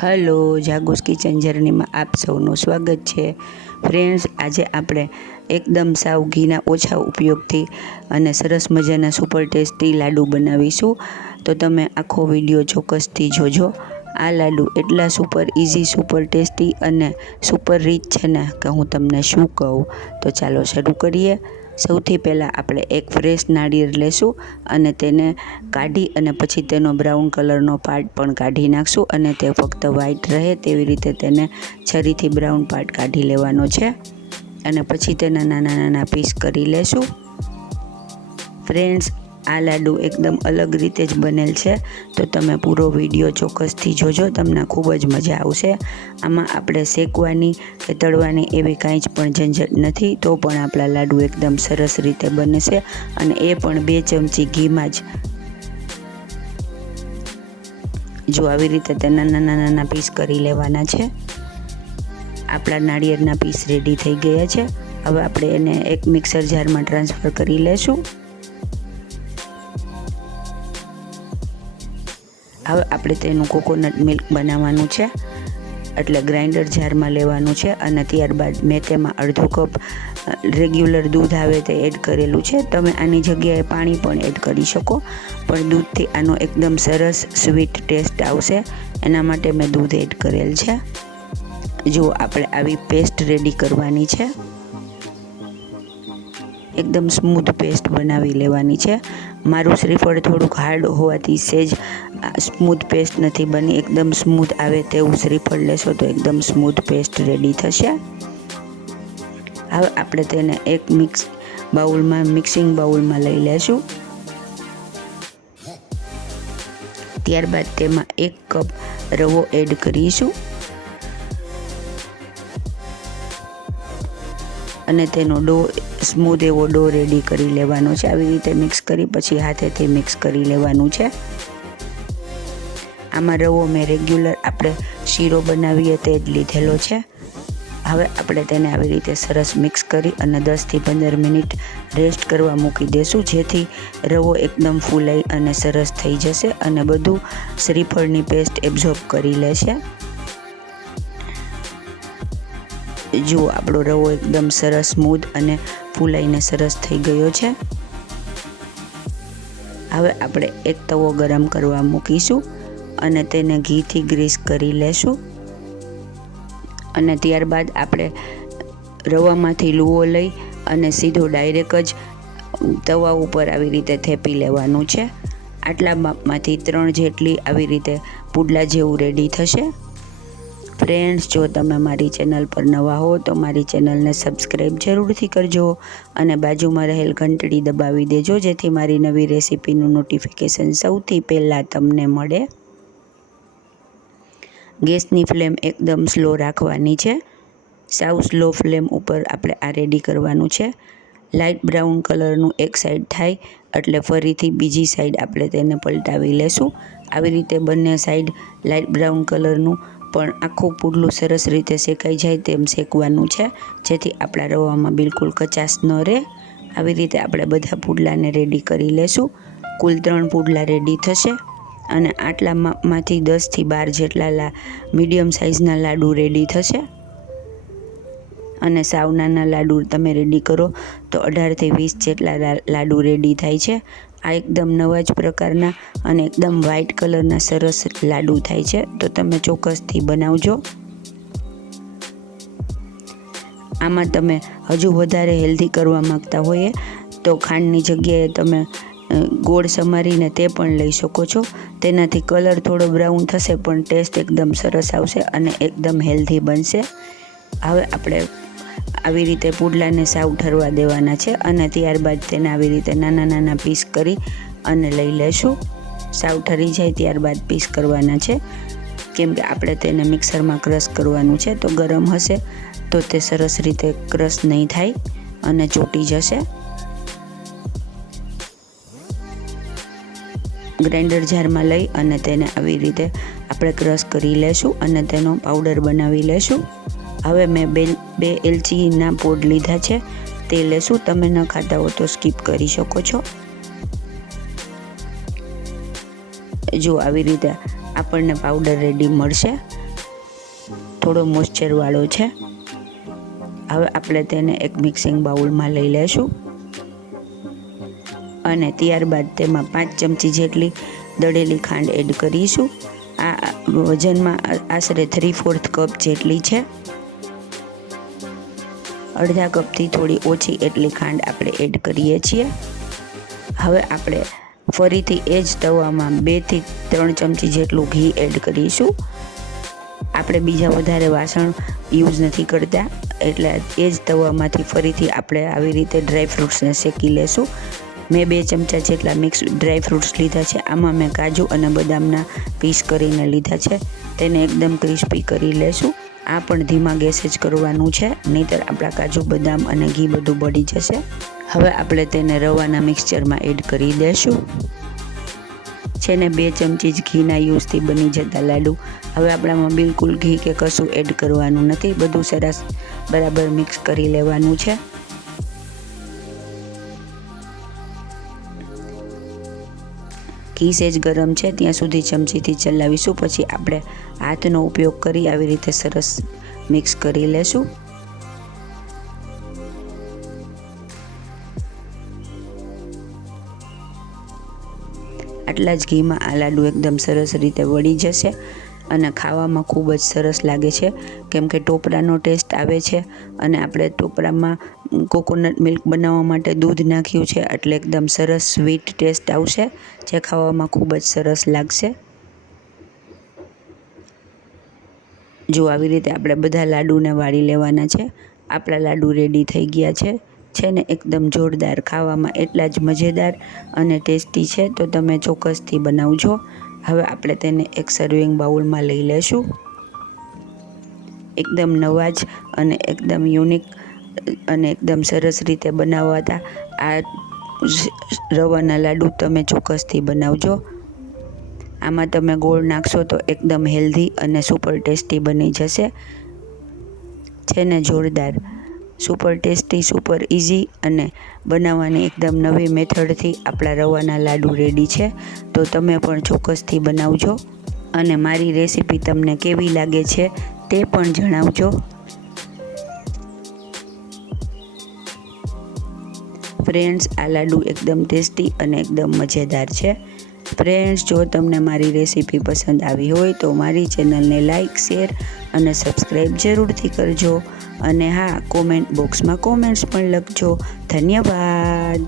Hello, જાગુસ kitchen જર્નીમાં આપ સૌનું સ્વાગત છે. ફ્રેન્ડ્સ, આજે આપણે એકદમ સાવ ઘીના ઓછા ઉપયોગથી અને સરસ મજાના સુપર ટેસ્ટી લાડુ બનાવીશું. તો તમે આખો વિડીયો ચોક્કસથી જોજો. આ લાડુ એટલા સુપર ઇઝી, સુપર ટેસ્ટી અને સુપર રીચ છે ને કે હું તમને શું કહું. તો ચાલો શરૂ કરીએ. સૌથી પહેલાં આપણે એક ફ્રેશ નાળિયેર લેશું અને તેને કાઢી અને પછી તેનો બ્રાઉન કલરનો પાર્ટ પણ કાઢી નાખશું અને તે ફક્ત વ્હાઈટ રહે તેવી રીતે તેને છરીથી બ્રાઉન પાર્ટ કાઢી લેવાનો છે અને પછી તેના નાના નાના પીસ કરી લેશું. ફ્રેન્ડ્સ, આ લાડુ એકદમ અલગ રીતે જ બનેલ છે, તો તમે પૂરો વિડીયો ચોક્કસથી જોજો, તમને ખૂબ જ મજા આવશે. આમાં આપણે શેકવાની કે તળવાની એવી કાંઈ જ પણ ઝંઝટ નથી, તો પણ આપણા લાડુ એકદમ સરસ રીતે બનશે અને એ પણ 2 ચમચી ઘીમાં જ. જો આવી રીતે તેના નાના નાના પીસ કરી લેવાના છે. આપણા નાળિયેરના પીસ રેડી થઈ ગયા છે. હવે આપણે એને એક મિક્સર જારમાં ટ્રાન્સફર કરી લેશું. હવે આપણે તેનું કોકોનટ મિલ્ક બનાવવાનું છે, એટલે ગ્રાઇન્ડર જારમાં લેવાનું છે અને ત્યારબાદ મેં તેમાં અડધો કપ રેગ્યુલર દૂધ આવે તે એડ કરેલું છે. તમે આની જગ્યાએ પાણી પણ એડ કરી શકો, પણ દૂધથી આનો એકદમ સરસ સ્વીટ ટેસ્ટ આવશે, એના માટે મેં દૂધ એડ કરેલ છે. જો આપણે આવી પેસ્ટ રેડી કરવાની છે, એકદમ સ્મૂથ પેસ્ટ બનાવી લેવાની છે. મારું શ્રીફળ થોડુંક હાર્ડ હોવાથી સેજ સ્મૂથ પેસ્ટ નથી બની, એકદમ સ્મૂથ આવે તેવું શ્રીફળ લેશો તો એકદમ સ્મૂથ પેસ્ટ રેડી થશે. હવે આપણે તેને એક મિક્સિંગ બાઉલમાં લઈ લેશું. ત્યારબાદ તેમાં 1 કપ રવો એડ કરીશું અને તેનો સ્મૂથ એવો ડો રેડી કરી લેવાનો છે. આવી રીતે મિક્સ કરી પછી હાથેથી મિક્સ કરી લેવાનું છે. આમાં રવો મેં રેગ્યુલર આપણે શીરો બનાવીએ તે જ લીધેલો છે. હવે આપણે તેને આવી રીતે સરસ મિક્સ કરી અને 10થી 15 મિનિટ રેસ્ટ કરવા મૂકી દેશું, જેથી રવો એકદમ ફૂલાઈ અને સરસ થઈ જશે અને બધું શ્રીફળની પેસ્ટ એબ્ઝોર્બ કરી લેશે. જુઓ, આપણો રવો એકદમ સરસ સ્મૂથ અને ફૂલાઈને સરસ થઈ ગયો છે. હવે આપણે એક તવો ગરમ કરવા મૂકીશું અને તેને ઘીથી ગ્રીસ કરી લેશું અને ત્યારબાદ આપણે રવામાંથી લૂવો લઈ અને સીધો ડાયરેક્ટ જ તવા ઉપર આવી રીતે થેપી લેવાનું છે. આટલા માપમાંથી 3 જેટલી આવી રીતે પુડલા જેવું રેડી થશે. ફ્રેન્ડ્સ, જો તમે મારી ચેનલ પર નવા હો તો મારી ચેનલને સબસ્ક્રાઈબ જરૂરથી કરજો અને બાજુમાં રહેલ ઘંટડી દબાવી દેજો, જેથી મારી નવી રેસીપીનું નોટિફિકેશન સૌથી પહેલાં તમને મળે. ગેસની ફ્લેમ એકદમ સ્લો રાખવાની છે. સાવ સ્લો ફ્લેમ ઉપર આપણે આ રેડી કરવાનું છે. લાઇટ બ્રાઉન કલરનું એક સાઈડ થાય એટલે ફરીથી બીજી સાઈડ આપણે તેને પલટાવી લેશું. આવી રીતે બંને સાઈડ લાઇટ બ્રાઉન કલરનું પણ આખું પુડલું સરસ રીતે શેકાઈ જાય તેમ શેકવાનું છે, જેથી આપણા રવામાં બિલકુલ કચાશ ન રહે. આવી રીતે આપણે બધા પુડલાને રેડી કરી લેશું. કુલ 3 પુડલા રેડી થશે અને આટલામાંથી 10થી 12 જેટલા મીડિયમ સાઇઝના લાડુ રેડી થશે. અને સાવ નાના લાડુ તમે રેડી કરો તો 18થી 20 જેટલા લાડુ રેડી થાય છે. આ એકદમ નવા જ પ્રકારના અને એકદમ વ્હાઈટ કલરના સરસ લાડુ થાય છે, તો તમે ચોક્કસથી બનાવજો. આમાં તમે હજુ વધારે હેલ્ધી કરવા માગતા હોઈએ તો ખાંડની જગ્યાએ તમે ગોળ સમારીને તે પણ લઈ શકો છો. તેનાથી કલર થોડો બ્રાઉન થશે પણ ટેસ્ટ એકદમ સરસ આવશે અને એકદમ હેલ્ધી બનશે. હવે આપણે આવી રીતે પુડલાને સાવ ઠરવા દેવાના છે અને ત્યારબાદ તેને આવી રીતે નાના નાના પીસ કરી અને લઈ લેશું. સાવ ઠરી જાય ત્યારબાદ પીસ કરવાના છે, કેમ કે આપણે તેને મિક્સરમાં ક્રશ કરવાનું છે, તો ગરમ હશે તો તે સરસ રીતે ક્રશ નહીં થાય અને ચોંટી જશે. ગ્રાઇન્ડર જારમાં લઈ અને તેને આવી રીતે આપણે ક્રશ કરી લેશું અને તેનો પાવડર બનાવી લેશું. હવે મેં 2 એલચીના પોડ લીધા છે, તે લેશું. તમે ન ખાતા હો તો સ્કીપ કરી શકો છો. જો આવી રીતે આ આપણને પાવડર રેડી મળશે. થોડો મોઇશ્ચરવાળો છે. હવે આપણે તેને એક મિક્સિંગ બાઉલમાં લઈ લઈશું અને ત્યારબાદ તેમાં 5 ચમચી જેટલી દળેલી ખાંડ એડ કરીશું. આ વજનમાં આશરે 3/4 કપ જેટલી છે. અડધા કપથી થોડી ઓછી એટલી ખાંડ આપણે એડ કરીએ છીએ. હવે આપણે ફરીથી એ જ તવામાં 2 થી 3 ચમચી જેટલું ઘી એડ કરીશું. આપણે બીજા વધારે વાસણ યુઝ નથી કરતા, એટલે એ જ તવામાંથી ફરીથી આપણે આવી રીતે ડ્રાયફ્રૂટ્સને શેકી લેશું. મેં 2 ચમચા જેટલા મિક્સ ડ્રાયફ્રૂટ્સ લીધા છે. આમાં મેં કાજુ અને બદામના પીસ કરીને લીધા છે. તેને એકદમ ક્રિસ્પી કરી લેશું. આ પણ ધીમા ગેસે જ કરવાનું છે, નહીંતર આપણા કાજુ બદામ અને ઘી બધું બળી જશે. હવે આપણે તેને રવાના મિક્સચરમાં એડ કરી દઈશું. છે ને 2 ચમચી જ ઘીના યુઝથી બની જતા લાડુ. હવે આપણામાં બિલકુલ ઘી કે કશું એડ કરવાનું નથી. બધું સરસ બરાબર મિક્સ કરી લેવાનું છે. ઘી સેજ ગરમ છે ત્યાં સુધી ચમચીથી ચલાવીશું. પછી આપણે હાથનો ઉપયોગ કરી આવી રીતે સરસ મિક્સ કરી લેશું. આટલા જ ઘીમાં આ લાડુ એકદમ સરસ રીતે વળી જશે અને ખાવામાં ખૂબ જ સરસ લાગે છે, કેમ કે ટોપરાનો ટેસ્ટ આવે છે અને આપણે ટોપરામાં કોકોનટ મિલ્ક બનાવવા માટે દૂધ નાખ્યું છે, એટલે એકદમ સરસ સ્વીટ ટેસ્ટ આવશે, જે ખાવામાં ખૂબ જ સરસ લાગશે. જો આવી રીતે આપણે બધા લાડુને વાળી લેવાના છે. આપણા લાડુ રેડી થઈ ગયા છે ને એકદમ જોરદાર, ખાવામાં એટલા જ મજેદાર અને ટેસ્ટી છે. તો તમે ચોક્કસથી બનાવજો. હવે આપણે તેને એક સર્વિંગ બાઉલમાં લઈ લઈશું. એકદમ નવા જ અને એકદમ યુનિક અને એકદમ સરસ રીતે બનાવાતા આ રવાના લાડુ તમે ચોક્કસથી બનાવજો. આમાં તમે ગોળ નાખશો તો એકદમ હેલ્ધી અને સુપર ટેસ્ટી બની જશે. છે ને જોરદાર, સુપર ટેસ્ટી, સુપર ઇઝી અને બનાવવાની એકદમ નવી મેથડથી આપણા રવાના લાડુ રેડી છે. તો તમે પણ ચોક્કસથી બનાવજો અને મારી રેસીપી તમને કેવી લાગે છે તે પણ જણાવજો. ફ્રેન્ડ્સ, આ લાડુ એકદમ ટેસ્ટી અને એકદમ મજેદાર છે. ફ્રેન્ડ્સ, જો તમને મારી રેસીપી પસંદ આવી હોય તો મારી ચેનલને લાઇક, શેર અને સબસ્ક્રાઈબ જરૂરથી કરજો. અને હા, કોમેન્ટ બોક્સમાં કોમેન્ટ્સ પણ લખજો. ધન્યવાદ.